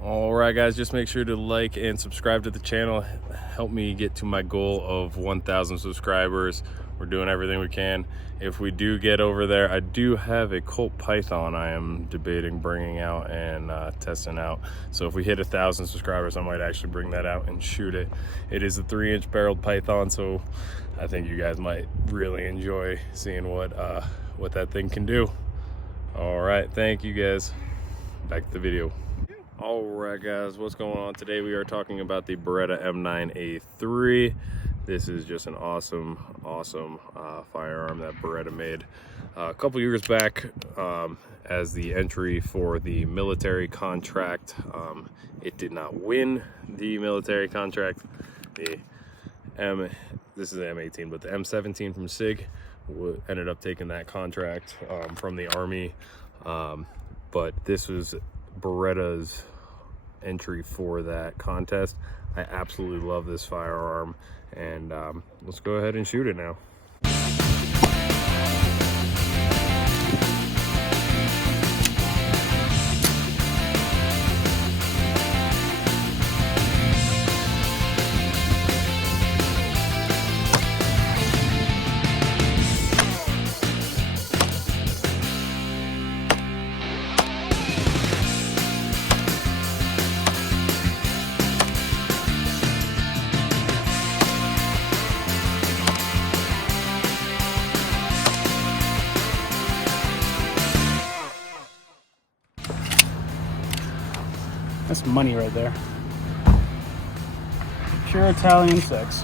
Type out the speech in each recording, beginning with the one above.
Alright guys, just make sure to like and subscribe to the channel. Help me get to my goal of 1,000 subscribers. We're doing everything we can. If we do get over there, I do have a Colt Python I am debating bringing out and testing out. So if we hit 1,000 subscribers, I might actually bring that out and shoot it. It is a 3-inch barreled Python, so I think you guys might really enjoy seeing what that thing can do. Alright, thank you guys. Back to the video. Alright guys, what's going on? Today we are talking about the Beretta M9A3. This is just an awesome firearm that Beretta made a couple years back as the entry for the military contract. It did not win the military contract. This is the M18, but the M17 from SIG ended up taking that contract from the Army. But this was Beretta's entry for that contest. I absolutely love this firearm, and let's go ahead and shoot it now. That's money right there. Pure Italian sex.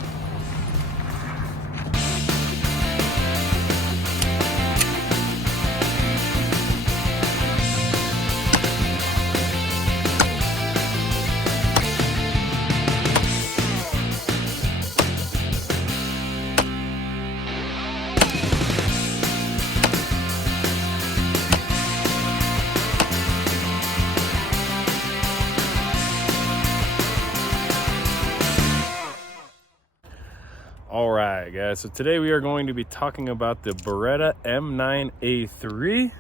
Alright guys, so today we are going to be talking about the Beretta M9A3,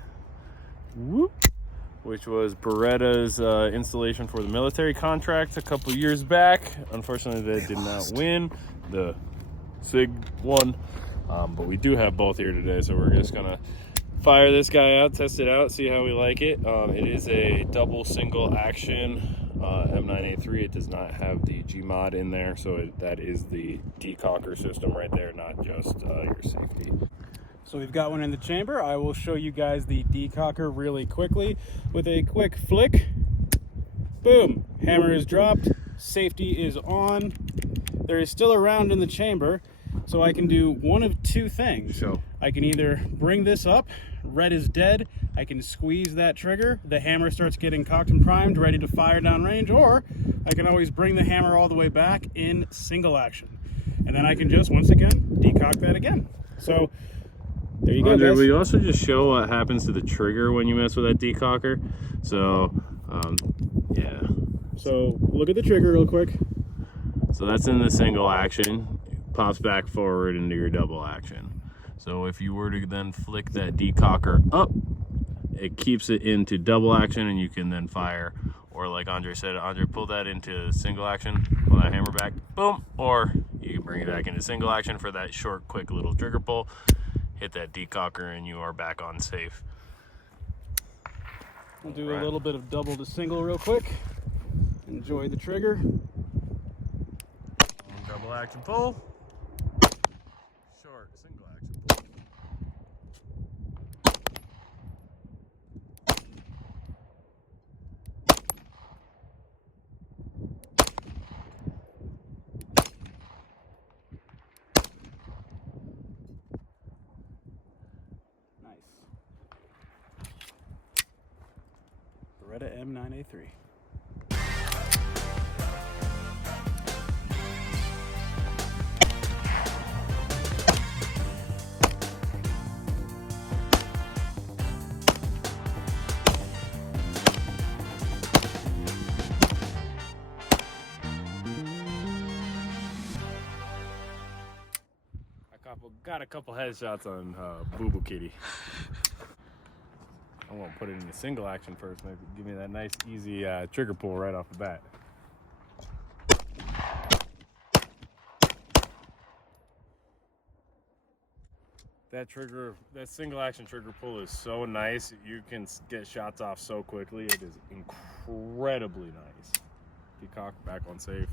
which was Beretta's installation for the military contract a couple years back. Unfortunately, they did not win. The SIG won, but we do have both here today, so we're just gonna fire this guy out, test it out, see how we like it. It is a double single action M9A3. It does not have the G-mod in there, so that is the decocker system right there, not just your safety. So we've got one in the chamber. I will show you guys the decocker really quickly with a quick flick. Boom, hammer is dropped, safety is on. There is still a round in the chamber, so I can do one of two things. So I can either bring this up, red is dead, I can squeeze that trigger, the hammer starts getting cocked and primed, ready to fire downrange, or I can always bring the hammer all the way back in single action. And then I can just, once again, decock that again. So, there you go, Andre, guys. will you also just show what happens to the trigger when you mess with that decocker? So, yeah. So, look at the trigger real quick. So that's in the single action, pops back forward into your double action. So if you were to then flick that decocker up, it keeps it into double action, and you can then fire. Or like Andre said, Andre, pull that into single action, pull that hammer back, boom. Or you can bring it back into single action for that short, quick little trigger pull. Hit that decocker and you are back on safe. We'll do a little bit of double to single real quick. Enjoy the trigger. Double action pull. Short single action pull. Nice. Beretta M9A3. Got a couple headshots on Boo Boo Kitty. I'm gonna put it in the single action first. Maybe give me that nice, easy trigger pull right off the bat. That single action trigger pull is so nice. You can get shots off so quickly. It is incredibly nice. Decock back on safe.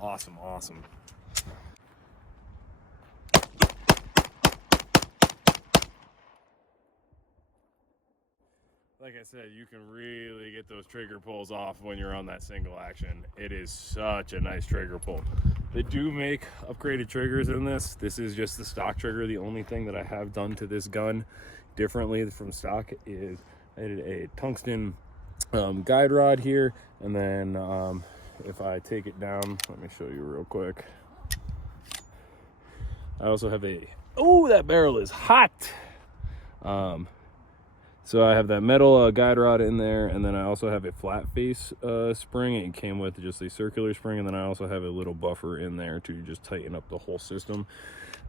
Awesome, awesome. Like I said, you can really get those trigger pulls off when you're on that single action. It is such a nice trigger pull. They do make upgraded triggers in this. This is just the stock trigger. The only thing that I have done to this gun differently from stock is I did a tungsten guide rod here, and then if I take it down, let me show you real quick. I also have oh, that barrel is hot. So I have that metal guide rod in there, and then I also have a flat face spring. It came with just a circular spring, and then I also have a little buffer in there to just tighten up the whole system.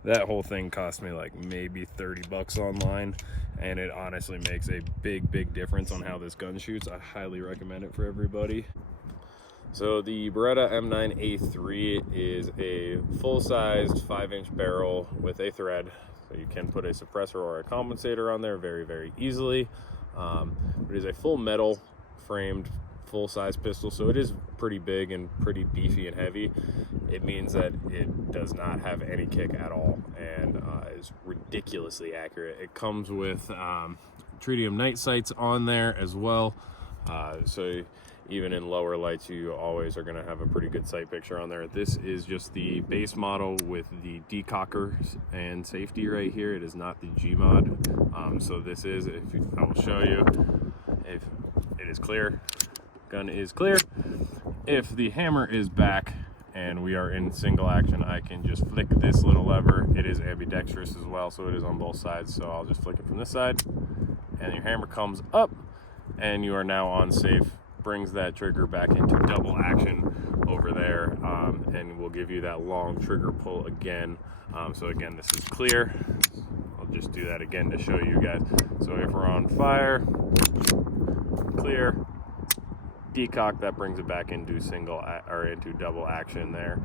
That whole thing cost me like maybe 30 bucks online, and it honestly makes a big difference on how this gun shoots. I highly recommend it for everybody. So the Beretta M9A3 is a full-sized 5-inch barrel with a thread. So you can put a suppressor or a compensator on there very easily. It is a full metal framed full-size pistol, so it is pretty big and pretty beefy and heavy. It means that it does not have any kick at all, and is ridiculously accurate. It comes with tritium night sights on there as well, so even in lower lights, you always are going to have a pretty good sight picture on there. This is just the base model with the decockers and safety right here. It is not the G mod. So this is, I will show you, if it is clear, gun is clear. If the hammer is back and we are in single action, I can just flick this little lever. It is ambidextrous as well, so it is on both sides. So I'll just flick it from this side, and your hammer comes up, and you are now on safe. Brings that trigger back into double action over there, and will give you that long trigger pull again. So again, this is clear. I'll just do that again to show you guys. So if we're on fire, clear, decock, that brings it back into into double action there.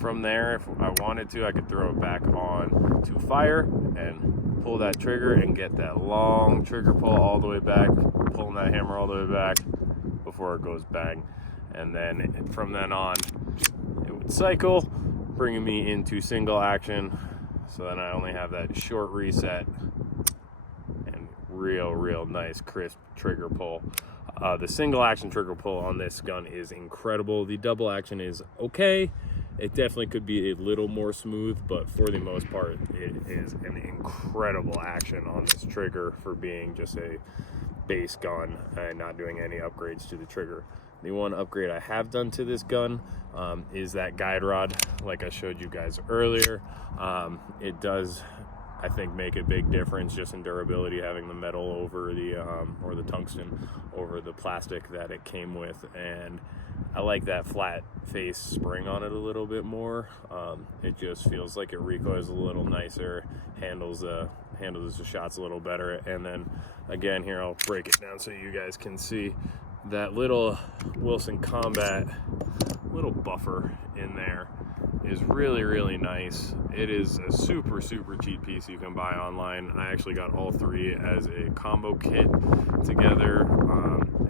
From there, if I wanted to, I could throw it back on to fire and pull that trigger and get that long trigger pull all the way back, pulling that hammer all the way back before it goes bang. And then from then on, it would cycle, bringing me into single action. So then I only have that short reset and real nice crisp trigger pull. The single action trigger pull on this gun is incredible. The double action is okay. It definitely could be a little more smooth, but for the most part, it is an incredible action on this trigger for being just a base gun and not doing any upgrades to the trigger. The one upgrade I have done to this gun is that guide rod, like I showed you guys earlier. It does, I think, make a big difference just in durability, having the metal over the or the tungsten over the plastic that it came with, and I like that flat face spring on it a little bit more. It just feels like it recoils a little nicer, handles the shots a little better. And then again, here I'll break it down so you guys can see that little Wilson Combat little buffer in there is really nice. It is a super cheap piece you can buy online. I actually got all three as a combo kit together,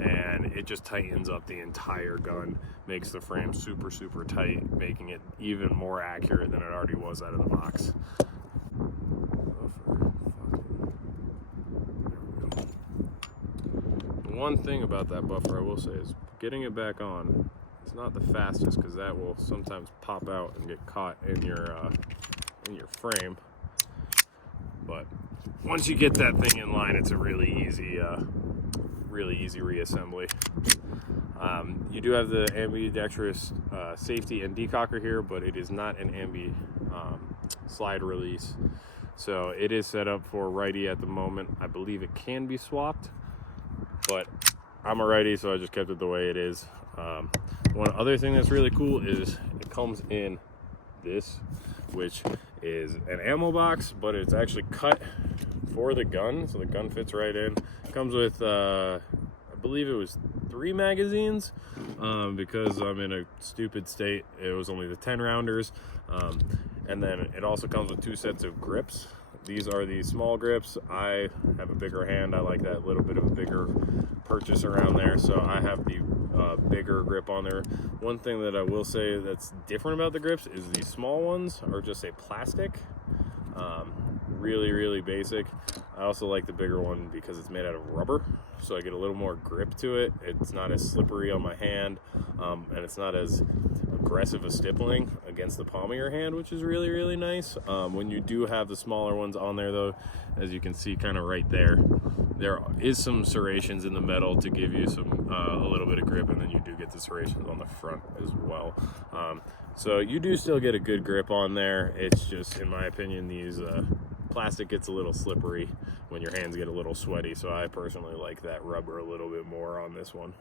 and it just tightens up the entire gun, makes the frame super tight, making it even more accurate than it already was out of the box. One thing about that buffer I will say is getting it back on, it's not the fastest, because that will sometimes pop out and get caught in your frame. But once you get that thing in line, it's a really easy reassembly. You do have the ambidextrous safety and decocker here, but it is not an ambi slide release. So it is set up for righty at the moment. I believe it can be swapped, but I'm a righty, so I just kept it the way it is. One other thing that's really cool is it comes in this, which is an ammo box, but it's actually cut for the gun, so the gun fits right in. Comes with I believe it was 3 magazines, because I'm in a stupid state. It was only the 10 rounders, and then it also comes with 2 sets of grips. These are the small grips. I have a bigger hand. I like that little bit of a bigger purchase around there, so I have the bigger grip on there. One thing that I will say that's different about the grips is the small ones are just a plastic. Really basic. I also like the bigger one because it's made out of rubber, so I get a little more grip to it. It's not as slippery on my hand, and it's not as aggressive a stippling against the palm of your hand, which is really nice. When you do have the smaller ones on there though, as you can see kind of right there is some serrations in the metal to give you some a little bit of grip, and then you do get the serrations on the front as well. So you do still get a good grip on there. It's just, in my opinion, these plastic gets a little slippery when your hands get a little sweaty, so I personally like that rubber a little bit more on this one.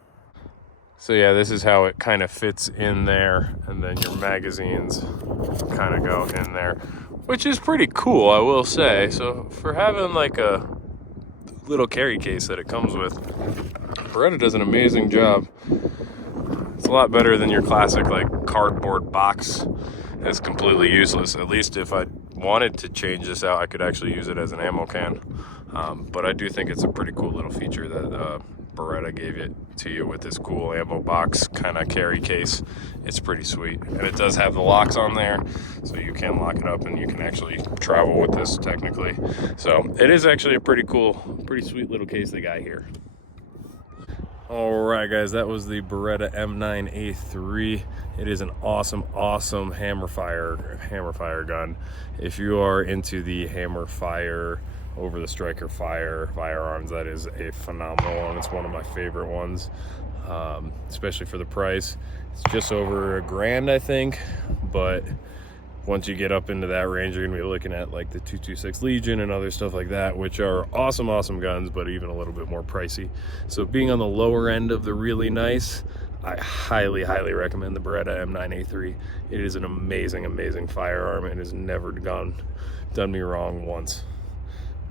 So yeah, this is how it kind of fits in there, and then your magazines kind of go in there, which is pretty cool, I will say. So for having like a little carry case that it comes with, Beretta does an amazing job. It's a lot better than your classic like cardboard box. It's completely useless. At least if I wanted to change this out, I could actually use it as an ammo can. But I do think it's a pretty cool little feature that Beretta gave it to you with this cool ammo box kind of carry case. It's pretty sweet, and it does have the locks on there, so you can lock it up and you can actually travel with this technically. So it is actually a pretty cool, pretty sweet little case they got here. All right, guys, that was the Beretta M9A3. It is an awesome hammer fire gun. If you are into the hammer fire over the striker firearms, that is a phenomenal one. It's one of my favorite ones, especially for the price. It's just over $1,000, I think, but once you get up into that range, you're gonna be looking at like the 226 Legion and other stuff like that, which are awesome guns, but even a little bit more pricey. So being on the lower end of the really nice, I highly recommend the Beretta M9A3. It is an amazing firearm and has never done me wrong once.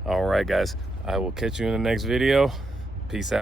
All right, guys, I will catch you in the next video. Peace out.